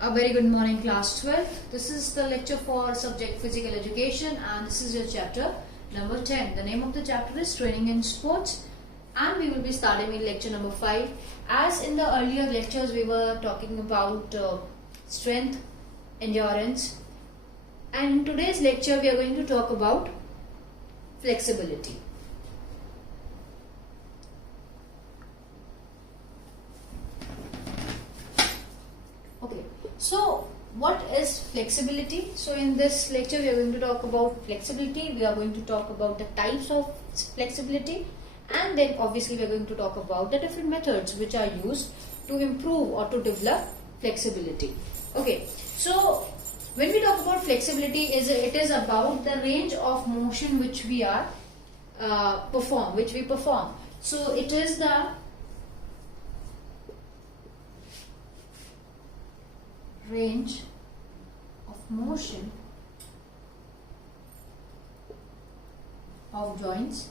A very good morning, class 12. This is the lecture for subject physical education and this is your chapter number 10. The name of the chapter is training in sports and we will be starting with lecture number 5. As in the earlier lectures we were talking about strength, endurance, and in today's lecture we are going to talk about flexibility. Okay, so what is flexibility? So in this lecture we are going to talk about flexibility, we are going to talk about the types of flexibility, and then obviously we are going to talk about the different methods which are used to improve or to develop flexibility. Okay, so when we talk about flexibility, it is about the range of motion which we are perform. So it is the range of motion of joints.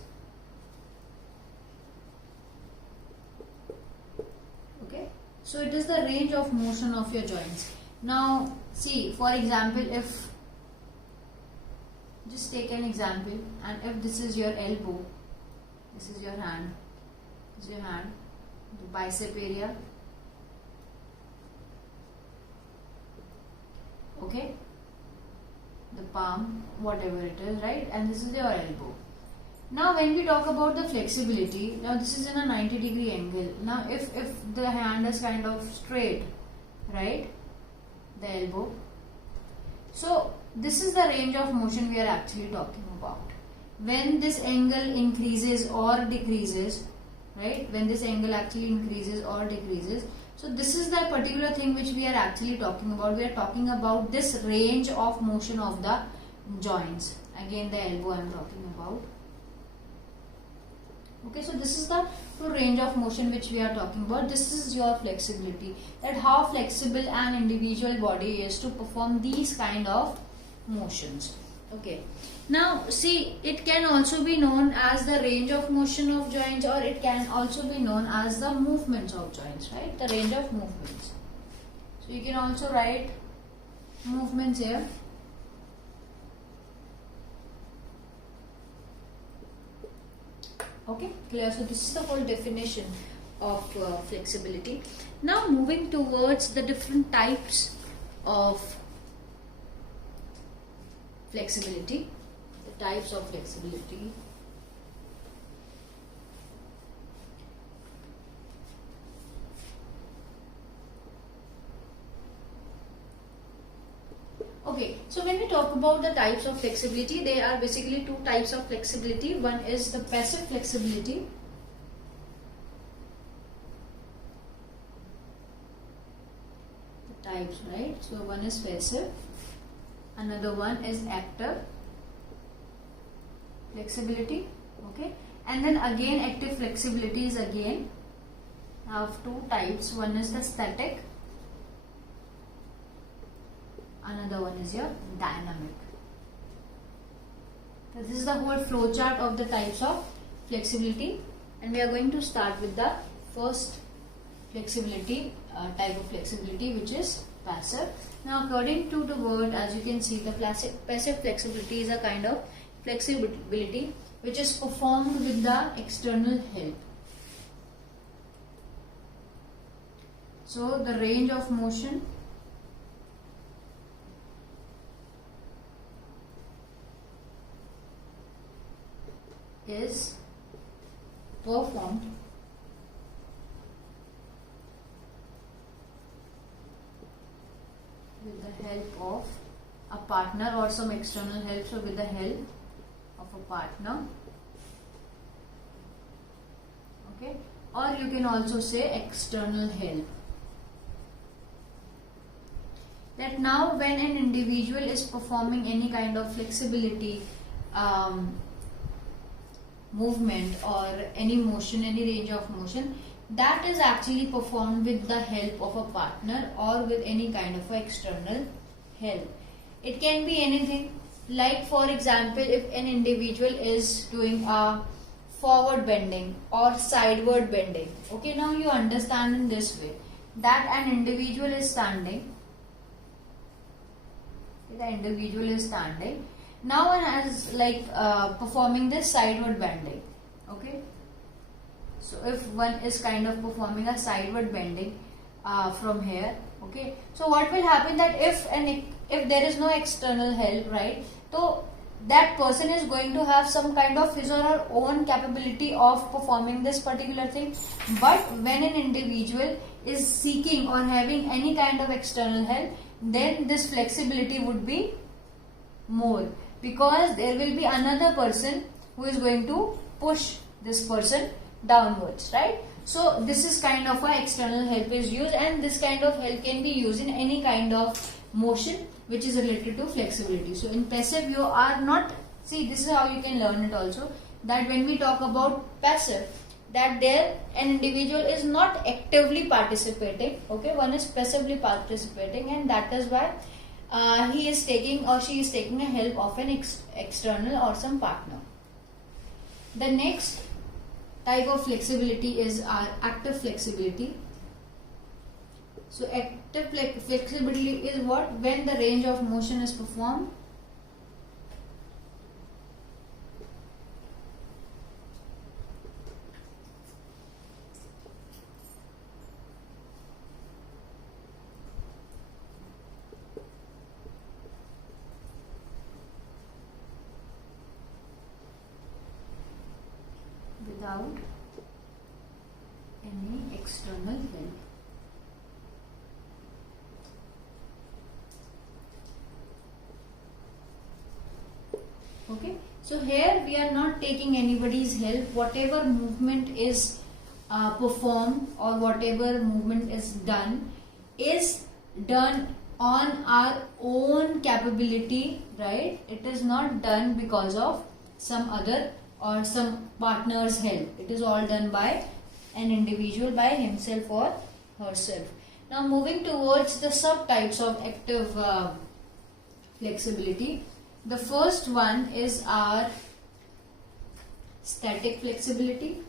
Okay, so it is the range of motion of your joints. Now see, for example, if just take an example, and if this is your elbow, this is your hand, this is your hand, the bicep area, okay, the palm, whatever it is, right, and this is your elbow. Now when we talk about the flexibility, now this is in a 90-degree angle. Now if the hand is kind of straight, right, the elbow, so this is the range of motion we are actually talking about. When this angle increases or decreases, right, when this angle actually increases or decreases, so this is the particular thing which we are actually talking about. We are talking about this range of motion of the joints. Again the elbow I am talking about. Okay, so this is the range of motion which we are talking about. This is your flexibility, that how flexible an individual body is to perform these kind of motions. Okay, now see, it can also be known as the range of motion of joints, or it can also be known as the movements of joints, right, the range of movements. So you can also write movements here. Okay, clear. So this is the whole definition of flexibility. Now moving towards the different types of flexibility, the types of flexibility. Okay, so when we talk about the types of flexibility, there are basically two types of flexibility. One is the passive flexibility. The types, right? So one is passive, another one is active flexibility. Okay, and then again active flexibility is again have two types. One is the static, another one is your dynamic. So this is the whole flow chart of the types of flexibility, and we are going to start with the first flexibility type of flexibility, which is passive. Now according to the word, as you can see, the passive flexibility is a kind of flexibility which is performed with the external help. So the range of motion is performed with the help of a partner or some external help. So with the help of a partner, okay, or you can also say external help. That now when an individual is performing any kind of flexibility movement or any motion, any range of motion, that is actually performed with the help of a partner or with any kind of external help. It can be anything, like for example, if an individual is doing a forward bending or sideward bending. Okay, now you understand in this way that an individual is standing The individual is standing. Now one is like performing this sideward bending. Okay. So if one is kind of performing a sideward bending from here. Okay. So what will happen that if there is no external help, right? So that person is going to have some kind of his or her own capability of performing this particular thing. But when an individual is seeking or having any kind of external help, then this flexibility would be more, because there will be another person who is going to push this person downwards, right? So this is kind of a external help is used, and this kind of help can be used in any kind of motion which is related to flexibility. So in passive you are not, see, this is how you can learn it also, that when we talk about passive, that there an individual is not actively participating, okay, one is passively participating, and that is why he is taking or she is taking a help of an external or some partner. The next type of flexibility is our active flexibility. So active flexibility is what? When the range of motion is performed without any external help. Okay, so here we are not taking anybody's help. Whatever movement is performed or whatever movement is done on our own capability, right? It is not done because of some other or some partner's help. It is all done by an individual, by himself or herself. Now moving towards the subtypes of active flexibility. The first one is our static flexibility.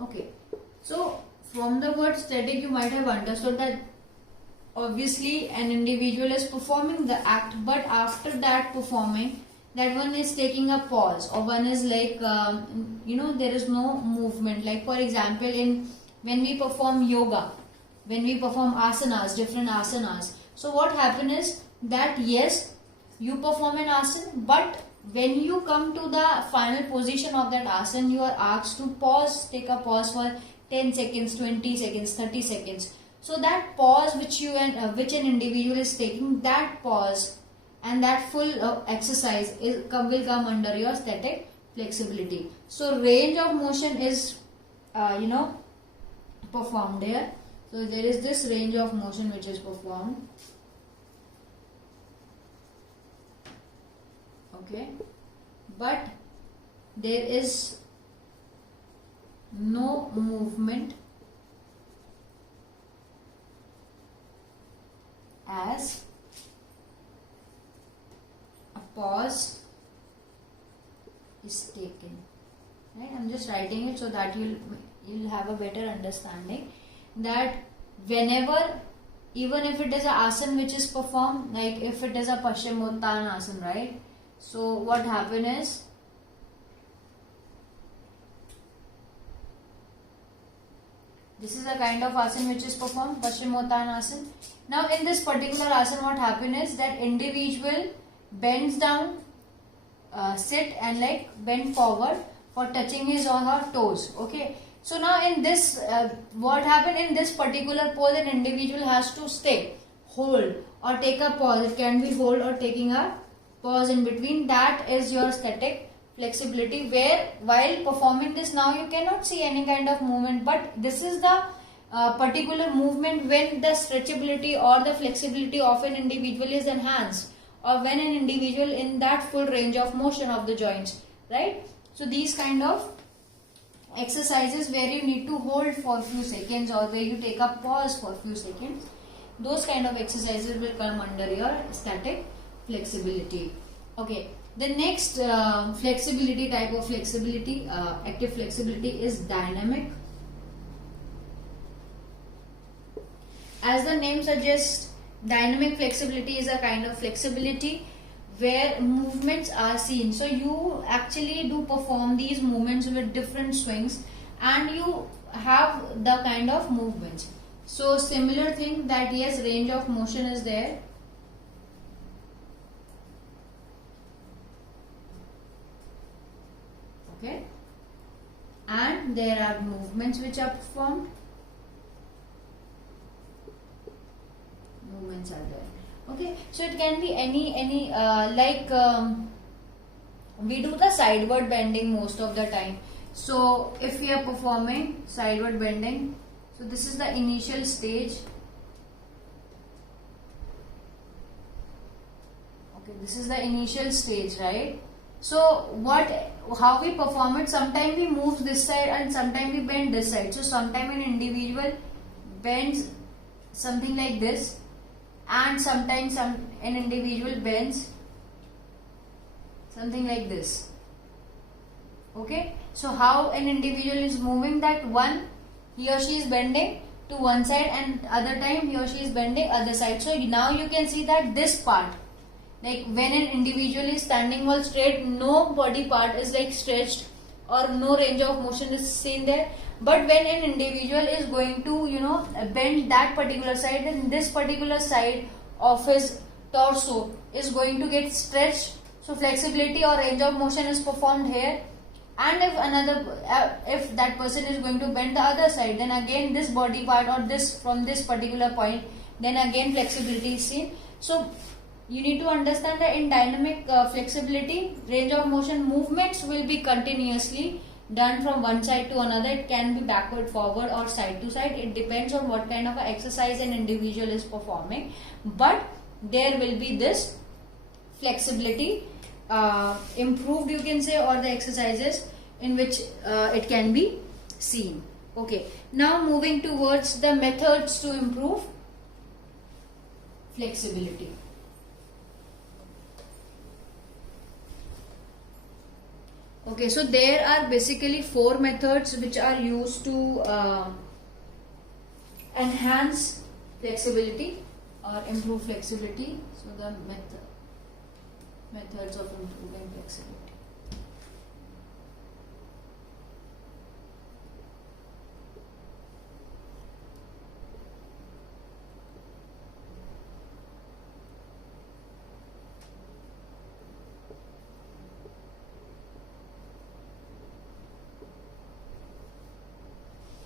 Okay, so from the word static you might have understood that obviously an individual is performing the act, but after that performing, that one is taking a pause, or one is like there is no movement. Like for example, when we perform yoga, when we perform asanas, different asanas, so what happens is that yes, you perform an asana, but when you come to the final position of that asana, you are asked to pause, take a pause for 10 seconds, 20 seconds, 30 seconds. So that pause which an individual is taking, that pause and that full exercise will come under your static flexibility. So range of motion is performed here. So there is this range of motion which is performed. Okay, but there is no movement as a pause is taken. Right? I'm just writing it so that you'll have a better understanding that whenever, even if it is an asana which is performed, like if it is a Paschimottanasana, right? So what happen is, this is a kind of asana which is performed, Paschimottanasana. Now in this particular asana, what happen is that individual bends down, sit and like bend forward for touching his or her toes. Okay. So now in this, what happened in this particular pose, an individual has to stay, hold or take a pause. It can be hold or taking a pause in between. That is your static flexibility, where while performing this, now you cannot see any kind of movement, but this is the particular movement when the stretchability or the flexibility of an individual is enhanced, or when an individual in that full range of motion of the joints, right? So these kind of exercises where you need to hold for a few seconds or where you take a pause for a few seconds, those kind of exercises will come under your static flexibility. Okay, the next flexibility type of flexibility, active flexibility, is dynamic. As the name suggests, dynamic flexibility is a kind of flexibility where movements are seen. So you actually do perform these movements with different swings, and you have the kind of movements. So similar thing, that yes, range of motion is there. Okay, and there are movements which are performed. Movements are there. Okay, so it can be any we do the sideward bending most of the time. So if we are performing sideward bending, so this is the initial stage. Okay, this is the initial stage, right? So how we perform it, sometimes we move this side and sometimes we bend this side. So sometimes an individual bends something like this, and sometimes an individual bends something like this. Okay, so how an individual is moving, that one, he or she is bending to one side, and other time he or she is bending other side. So now you can see that this part, like when an individual is standing all straight, no body part is like stretched or no range of motion is seen there. But when an individual is going to bend that particular side, then this particular side of his torso is going to get stretched. So flexibility or range of motion is performed here. And if that person is going to bend the other side, then again this body part or this from this particular point, then again flexibility is seen. So you need to understand that in dynamic flexibility, range of motion movements will be continuously done from one side to another. It can be backward, forward, or side to side. It depends on what kind of exercise an individual is performing. But there will be this flexibility improved, you can say, or the exercises in which it can be seen. Okay, now moving towards the methods to improve flexibility. Okay, so there are basically 4 methods which are used to enhance flexibility or improve flexibility. So the methods of improving flexibility.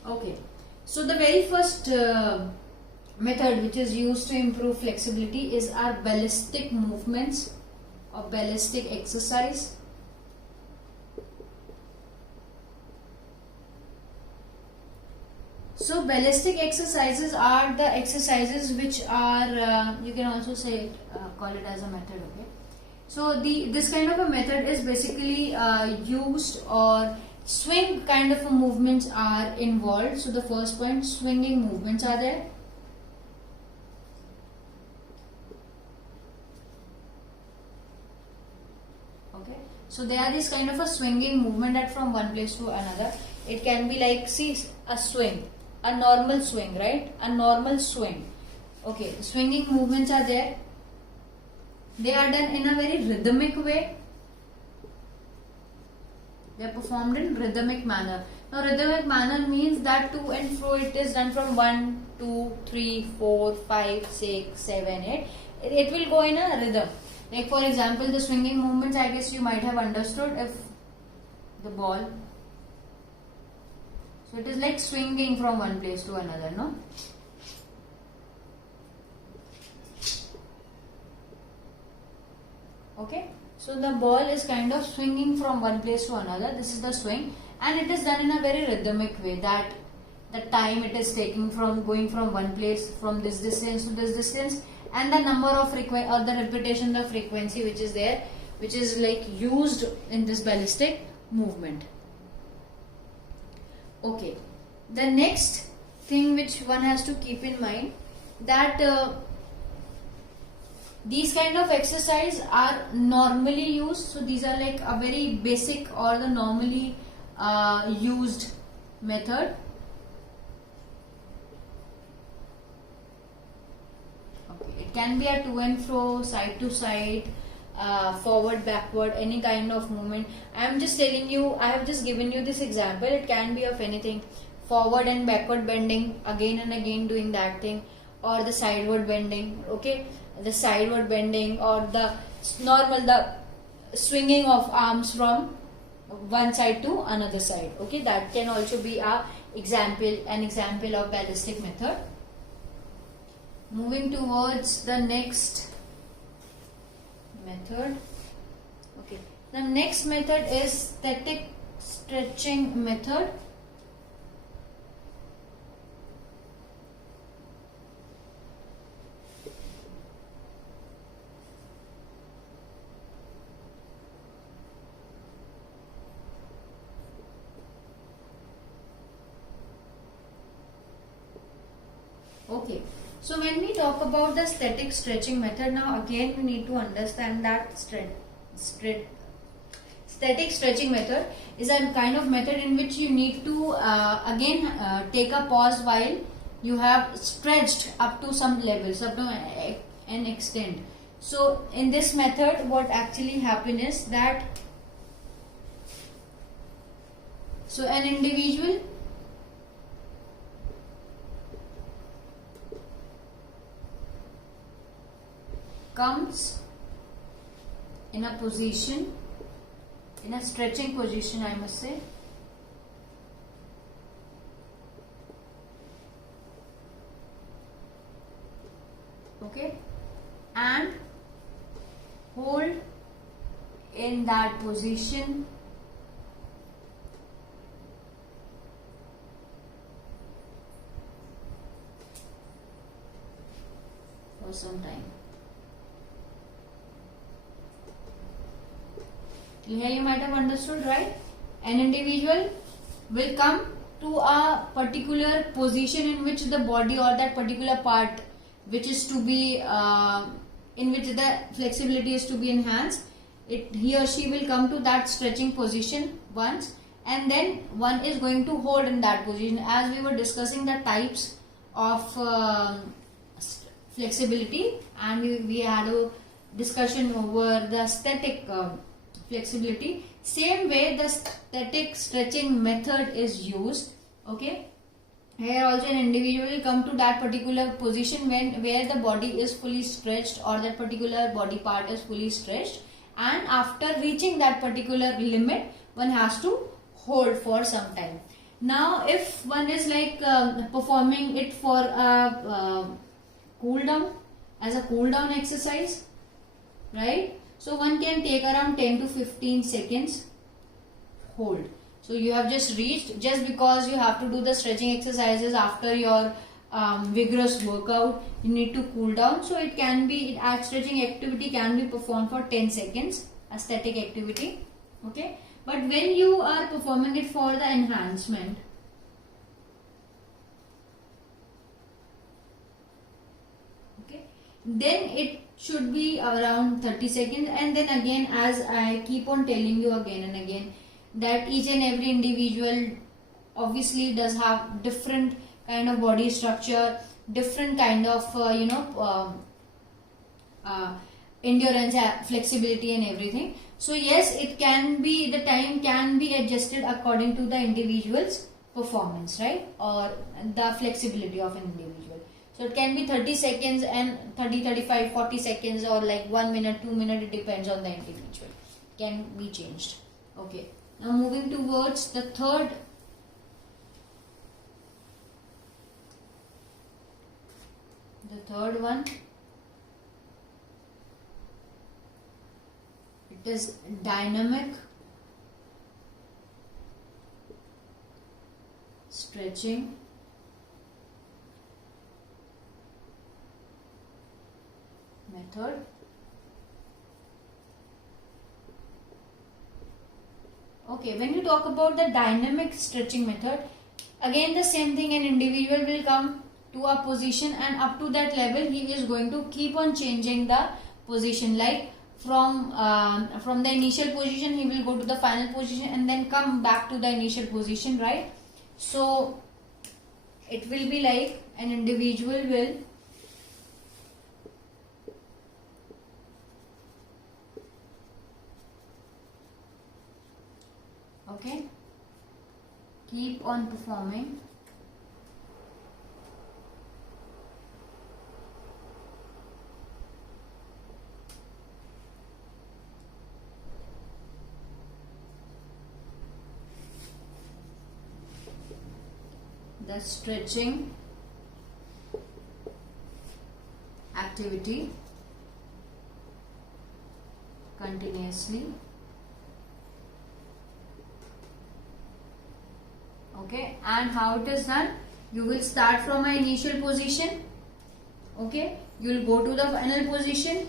Okay, so the very first method which is used to improve flexibility is our ballistic movements or ballistic exercise. So ballistic exercises are the exercises which are you can also say call it as a method. Okay, so this kind of a method is basically used, or swing kind of movements are involved. So the first point, swinging movements are there. Okay, so there are this kind of a swinging movement that from one place to another. It can be like, see, a swing, a normal swing, right? A normal swing. Okay, swinging movements are there. They are done in a very rhythmic way. They are performed in rhythmic manner. Now rhythmic manner means that to and fro it is done from 1, 2, 3, 4, 5, 6, 7, 8. It will go in a rhythm. Like for example, the swinging movements, I guess you might have understood, if the ball. So it is like swinging from one place to another, no? Okay. So the ball is kind of swinging from one place to another. This is the swing, and it is done in a very rhythmic way, that the time it is taking from going from one place from this distance to this distance, and the number of frequency or the repetition of frequency which is there, which is like used in this ballistic movement. Okay, the next thing which one has to keep in mind, that These kind of exercise are normally used. So these are like a very basic or the normally used method. Okay, it can be a to and fro, side to side, forward, backward, any kind of movement. I am just telling you, I have just given you this example. It can be of anything, forward and backward bending, again and again doing that thing, or the sideward bending. Okay, the sideward bending, or the normal, the swinging of arms from one side to another side. Okay, that can also be an example of ballistic method. Moving towards the next method. Okay, the next method is static stretching method. Okay, so when we talk about the static stretching method, now again we need to understand that static stretching method is a kind of method in which you need to take a pause while you have stretched up to some levels, up to an extent. So in this method, what actually happens is that an individual comes in a position, in a stretching position, I must say. Okay, and hold in that position for some time. Here you might have understood, right? An individual will come to a particular position in which the body or that particular part which is to be in which the flexibility is to be enhanced. He or she will come to that stretching position once, and then one is going to hold in that position. As we were discussing the types of flexibility, and we had a discussion over the static flexibility. Same way the static stretching method is used. Okay, here also an individual will come to that particular position where the body is fully stretched, or that particular body part is fully stretched, and after reaching that particular limit, one has to hold for some time. Now if one is like performing it for a cool down, as a cool down exercise, right? So one can take around 10 to 15 seconds hold. So you have just reached, just because you have to do the stretching exercises after your vigorous workout, you need to cool down. So it can be, stretching activity can be performed for 10 seconds, a static activity. Okay, but when you are performing it for the enhancement, okay, then it should be around 30 seconds. And then again, as I keep on telling you again and again, that each and every individual obviously does have different kind of body structure, different kind of endurance, flexibility and everything. So yes, it can be, the time can be adjusted according to the individual's performance, right, or the flexibility of an individual. So it can be 30 seconds and 30, 35, 40 seconds, or like 1 minute, 2 minutes, it depends on the individual. It can be changed. Okay. Now moving towards the third one. It is dynamic stretching method. Okay, when you talk about the dynamic stretching method, again the same thing, an individual will come to a position, and up to that level he is going to keep on changing the position, like from the initial position he will go to the final position and then come back to the initial position, right? So it will be like an individual will keep on performing the stretching activity continuously. Okay, and how it is done? You will start from an initial position. Okay, you will go to the final position.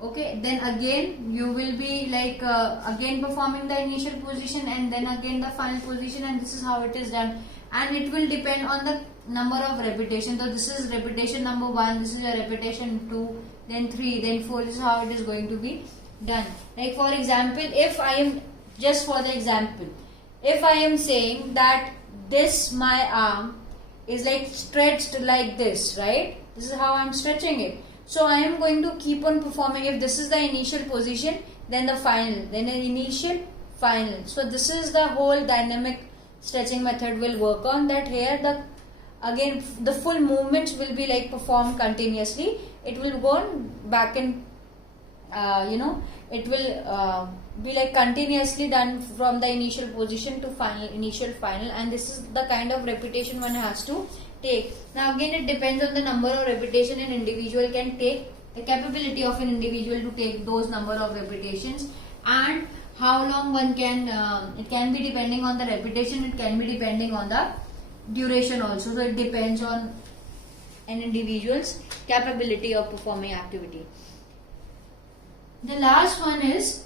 Okay, then again you will be like again performing the initial position and then again the final position, and this is how it is done. And it will depend on the number of repetition. So this is repetition number 1, this is a repetition 2, then 3, then 4. This is how it is going to be done. Like for example, if I am, just for the example, if I am saying that this my arm is like stretched like this, right? This is how I am stretching it. So I am going to keep on performing. If this is the initial position, then the final, then an initial, final. So this is the whole dynamic stretching method will work on that. Here the full movements will be like performed continuously. It will go on back and it will be like continuously done from the initial position to final, initial, final, and this is the kind of repetition one has to take. Now again it depends on the number of repetition an individual can take, the capability of an individual to take those number of repetitions, and how long one can, it can be depending on the repetition, it can be depending on the duration also. So it depends on an individual's capability of performing activity. The last one is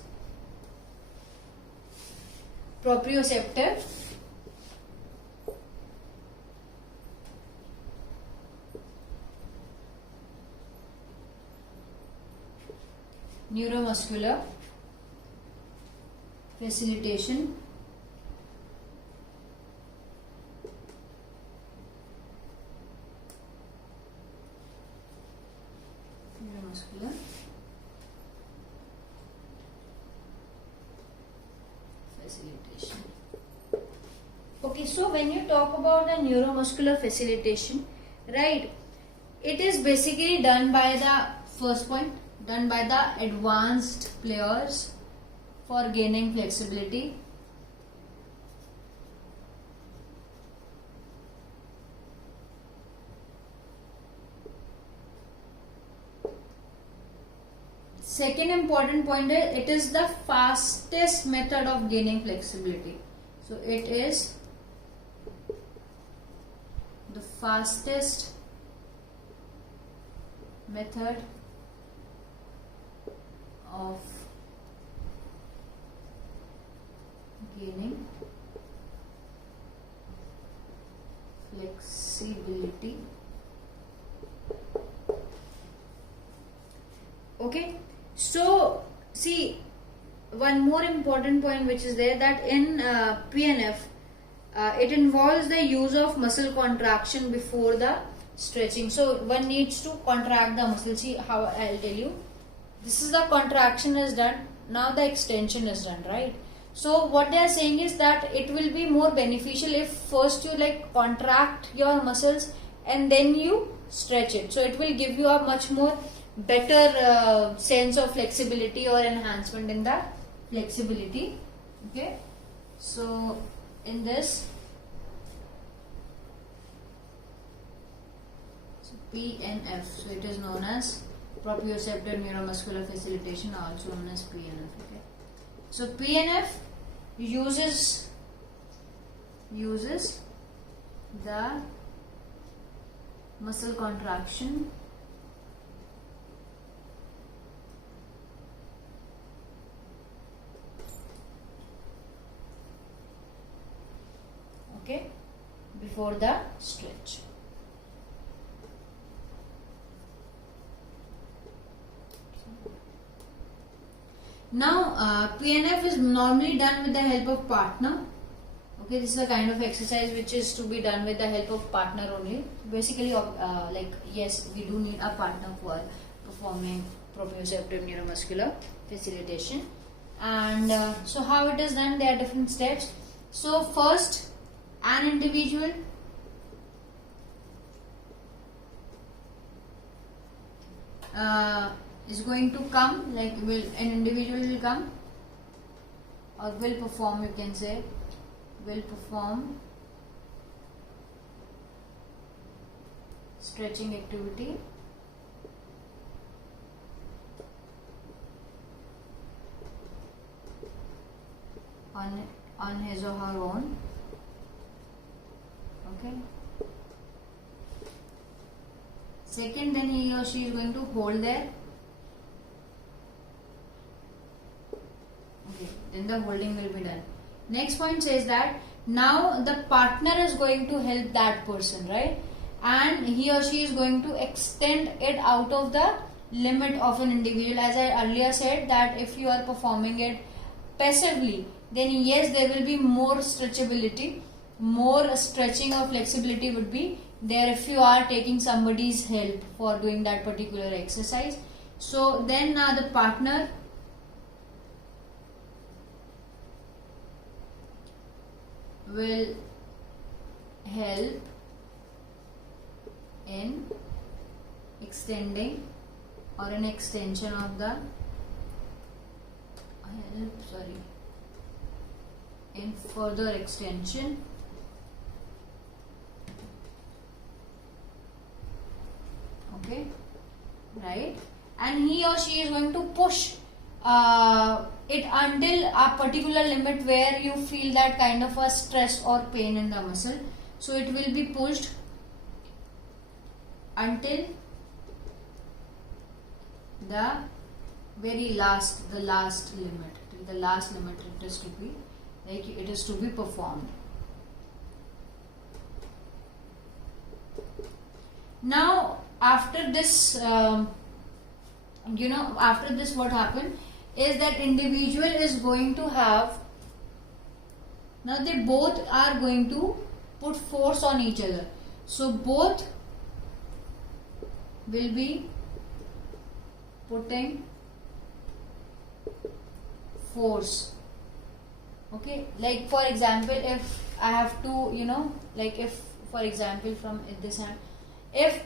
proprioceptive neuromuscular facilitation facilitation. Okay, so when you talk about the neuromuscular facilitation, right, it is basically done by the first point, done by the advanced players for gaining flexibility. Second important point is it is the fastest method of gaining flexibility. So it is the fastest method of gaining flexibility. Okay, so see one more important point which is there, that in PNF it involves the use of muscle contraction before the stretching. So one needs to contract the muscle. See how I'll tell you. This is the contraction is done. Now the extension is done, right? So what they are saying is that it will be more beneficial if first you like contract your muscles and then you stretch it. So it will give you a much more better sense of flexibility or enhancement in the flexibility. Okay, so in this, so PNF, so it is known as proprioceptive neuromuscular facilitation, also known as PNF. Okay, so PNF uses the muscle contraction okay before the stretch. Now PNF is normally done with the help of partner. Okay, this is a kind of exercise which is to be done with the help of partner only. Basically, like yes, we do need a partner for performing proprioceptive neuromuscular facilitation. And so how it is done, there are different steps. So first, an individual is going to come, like an individual will come or will perform, you can say, will perform stretching activity on his or her own. Okay. Second, then he or she is going to hold there. Okay, then the holding will be done. Next point says that now the partner is going to help that person, right? And he or she is going to extend it out of the limit of an individual. As I earlier said, that if you are performing it passively, then yes, there will be more stretchability, more stretching or flexibility would be there if you are taking somebody's help for doing that particular exercise. So then the partner will help in extending or an extension of the in further extension okay, right? And he or she is going to push it until a particular limit where you feel that kind of a stress or pain in the muscle. So it will be pushed until the very last, the last limit, till the last limit it is to be, like it is to be performed. Now after this, after this what happened is that individual is going to have, now they both are going to put force on each other. So both will be putting force. Okay, like for example, if I have to, like if for example from this hand, if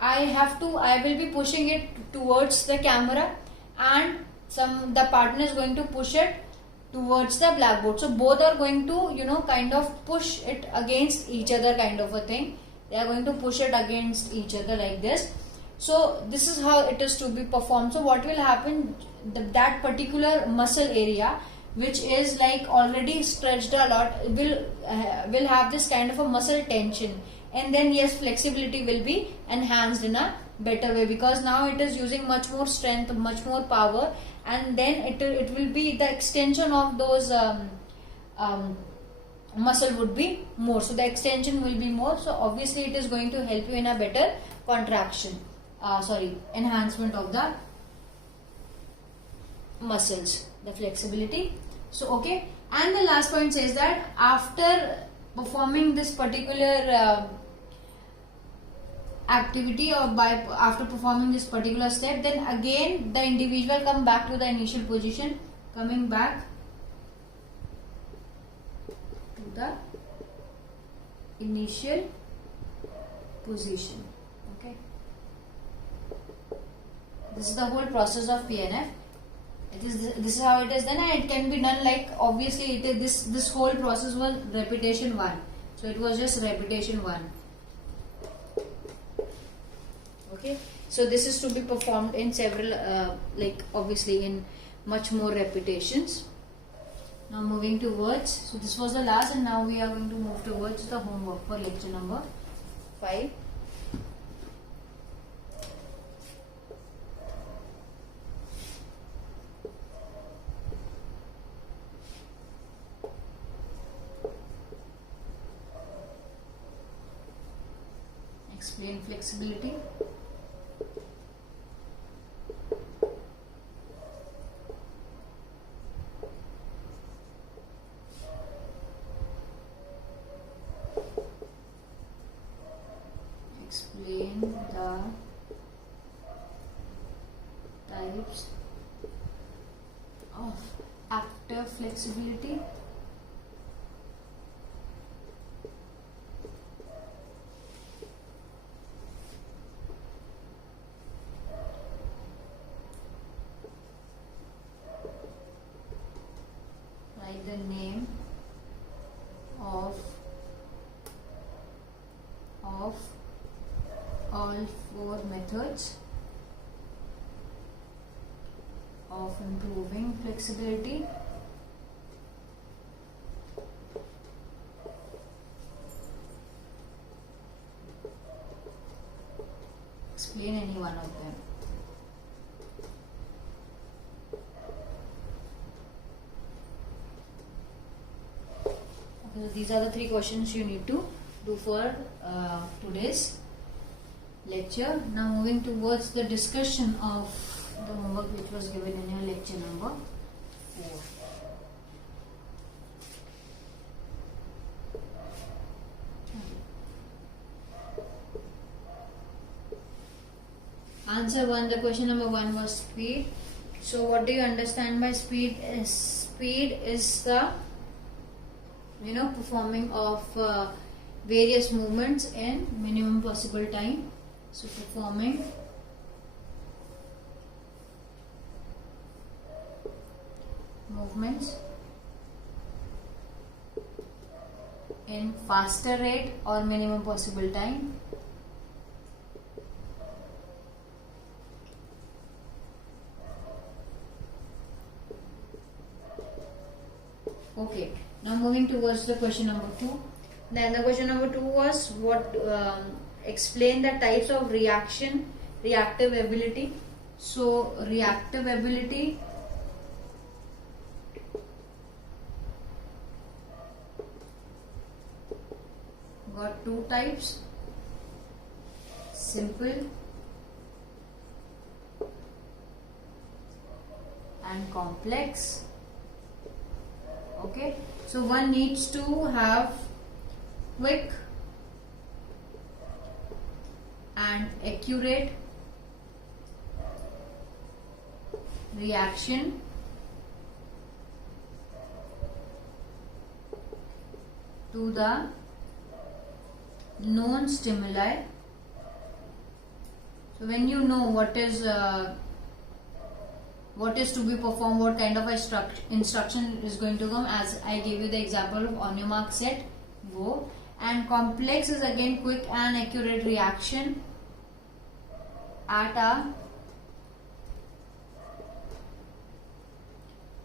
I have to, I will be pushing it towards the camera and the partner is going to push it towards the blackboard. So both are going to, kind of push it against each other, kind of a thing. They are going to push it against each other like this. So this is how it is to be performed. So what will happen, that particular muscle area which is like already stretched a lot will have this kind of a muscle tension, and then yes, flexibility will be enhanced in a better way, because now it is using much more strength, much more power, and then it will be the extension of those muscle would be more, so the extension will be more. So obviously it is going to help you in a better contraction, enhancement of the muscles, the flexibility. So okay, and the last point says that after performing this particular activity, or after performing this particular step, then again the individual come back to the initial position, coming back to the initial position. Okay, this is the whole process of PNF. This is how it is done, and it can be done like, obviously this whole process was repetition 1, so it was just repetition 1. Okay, so this is to be performed in several like obviously in much more repetitions. Now moving to words. So this was the last, and now we are going to move towards the homework for lecture number 5. Explain flexibility. of active flexibility. Write the name of all four methods of improving flexibility. Explain any one of them. Okay, so these are the three questions you need to do for today's lecture. Now moving towards the discussion of the homework which was given in your lecture number 4. Answer 1. The question number 1 was speed. So what do you understand by speed? Speed is the performing of various movements in minimum possible time. So performing movements in faster rate or minimum possible time. Okay, now moving towards the question number 2. Then the question number 2 was explain the types of reactive ability. So reactive ability got 2 types: simple and complex. Okay, so one needs to have quick and accurate reaction to the known stimuli. So when you know what is to be performed, what kind of a instruction is going to come, as I gave you the example of on your mark set, go. And complex is again quick and accurate reaction at a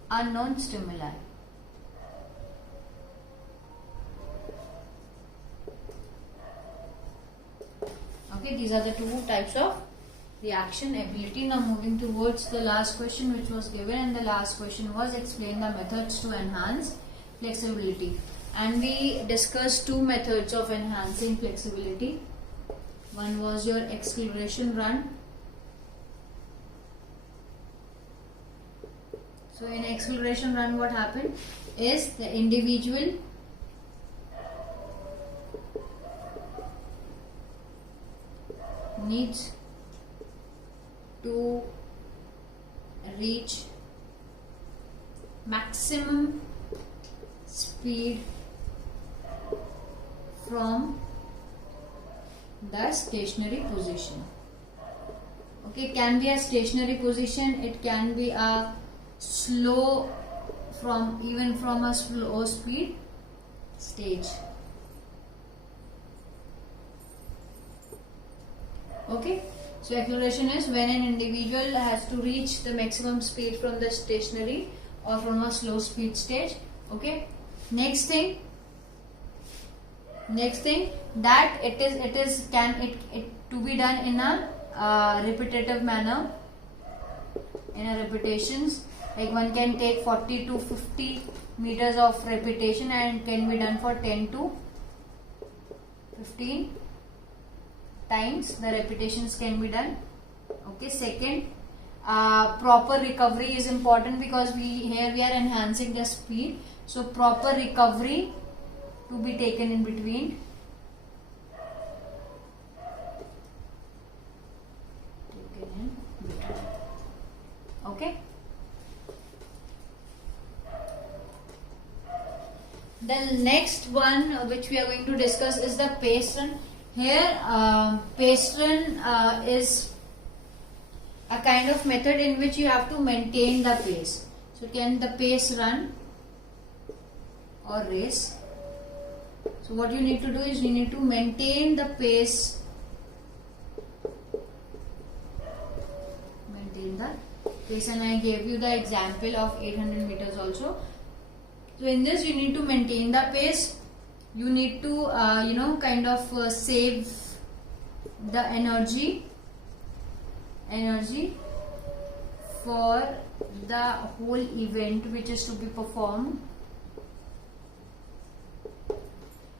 unknown stimuli. Okay, these are the 2 types of reaction ability. Now moving towards the last question which was given, and the last question was explain the methods to enhance flexibility. And we discussed 2 methods of enhancing flexibility. One was your acceleration run. So in acceleration run, what happened is the individual needs to reach maximum speed from the stationary position. Okay, it can be a stationary position, it can be a slow even from a slow speed stage. Okay, so acceleration is when an individual has to reach the maximum speed from the stationary or from a slow speed stage. Okay, next thing that it is to be done in a repetitive manner, in a repetitions, like one can take 40 to 50 meters of repetition and it can be done for 10 to 15 times the repetitions can be done. Okay, second, proper recovery is important because we are enhancing the speed, so proper recovery to be taken in between. Okay, The next one which we are going to discuss is the pace run. Here, pace run is a kind of method in which you have to maintain the pace. So, can the pace run or race? So, what you need to do is you need to maintain the pace. Maintain the pace, and I gave you the example of 800 meters also. So, in this you need to maintain the pace. You need to kind of save the energy for the whole event which is to be performed.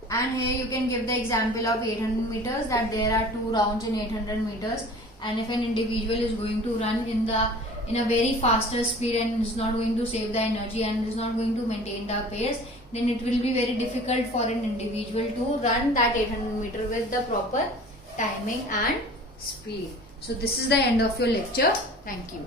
And here you can give the example of 800 meters, that there are 2 rounds in 800 meters, and if an individual is going to run in a very faster speed and is not going to save the energy and is not going to maintain the pace, then it will be very difficult for an individual to run that 800 meter with the proper timing and speed. So this is the end of your lecture. Thank you.